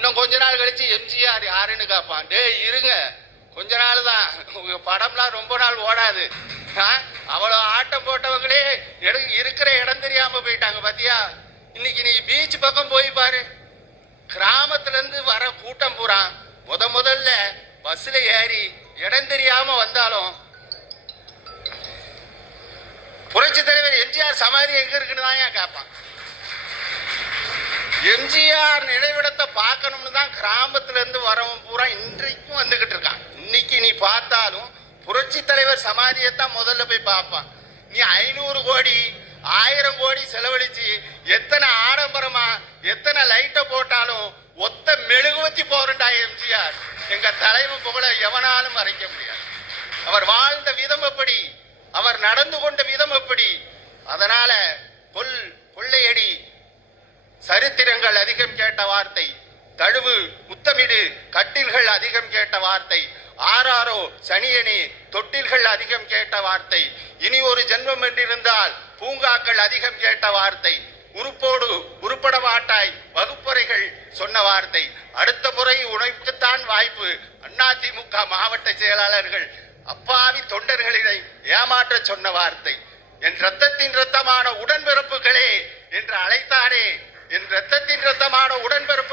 இன்னும் கொஞ்ச நாள் கழிச்சு எம்ஜிஆர் யாருன்னு கேட்பான். டேய் இருங்க, கொஞ்ச நாள் தான், உங்க படம்லாம் ரொம்ப நாள் ஓடாது. அவ்வளவு ஆட்டம் போட்டவங்களே இருக்கிற இடம் தெரியாம போயிட்டாங்க பாத்தியா. இன்னைக்கு நீ பீச் பக்கம் போய் பாரு, கிராமத்துல இருந்து வர கூட்டம் பூரா முதல்ல பஸ்ல ஏறி இடம் தெரியாம வந்தாலும் புரட்சி தலைவர் எம்ஜிஆர் சமாதி எங்க இருக்குன்னு தான் கேட்பான். எம்ஜிஆர் நினைவிடத்தை பார்க்கணும்னு தான் கிராமத்துல இருந்து வரவன் பூரா இன்றைக்கும் வந்துகிட்டு இருக்கான். இன்னைக்கு நீ பார்த்தாலும் புரட்சி தலைவர் சமாதியைத்தான் முதல்ல போய் பார்ப்பான். நீ 500 கோடி 1000 கோடி செலவழிச்சு எத்தனை ஆடம்பரமா எத்தனை லைட்டை போட்டாலும் ஒத்த மெழுகுவத்தி போறண்டா எம்ஜிஆர். எங்க தலைவர் புகழ எவனாலும் மறைக்க முடியாது. அவர் வாழ்ந்த விதம் எப்படி, அவர் நடந்து கொண்ட விதம் எப்படி. அதனால கொள்ளையடி சரித்திரங்கள் அதிகம் கேட்ட வார்த்தை, தழுவு முத்தமிடு கட்டில்கள் அதிகம் கேட்ட வார்த்தை, ஆராரோ சனியனே தொட்டில்கள் அதிகம் கேட்ட வார்த்தை, இனி ஒரு ஜென்மம் என்றிருந்தால் பூங்காக்கள் அதிகம் கேட்ட வார்த்தை, உருப்போடு உருப்பட மாட்டாய் வகுப்பறைகள் சொன்ன வார்த்தை, அடுத்த முறை உனக்குத்தான் வாய்ப்பு அதிமுக மாவட்ட செயலாளர்கள் அப்பாவி தொண்டர்களினை ஏமாற்ற சொன்ன வார்த்தை, என் ரத்தத்தின் ரத்தமான உடன்பிறப்புகளே என்று அழைத்தாரே, என் ரத்தத்தின் ரத்தமான உடன்பிறப்புகள்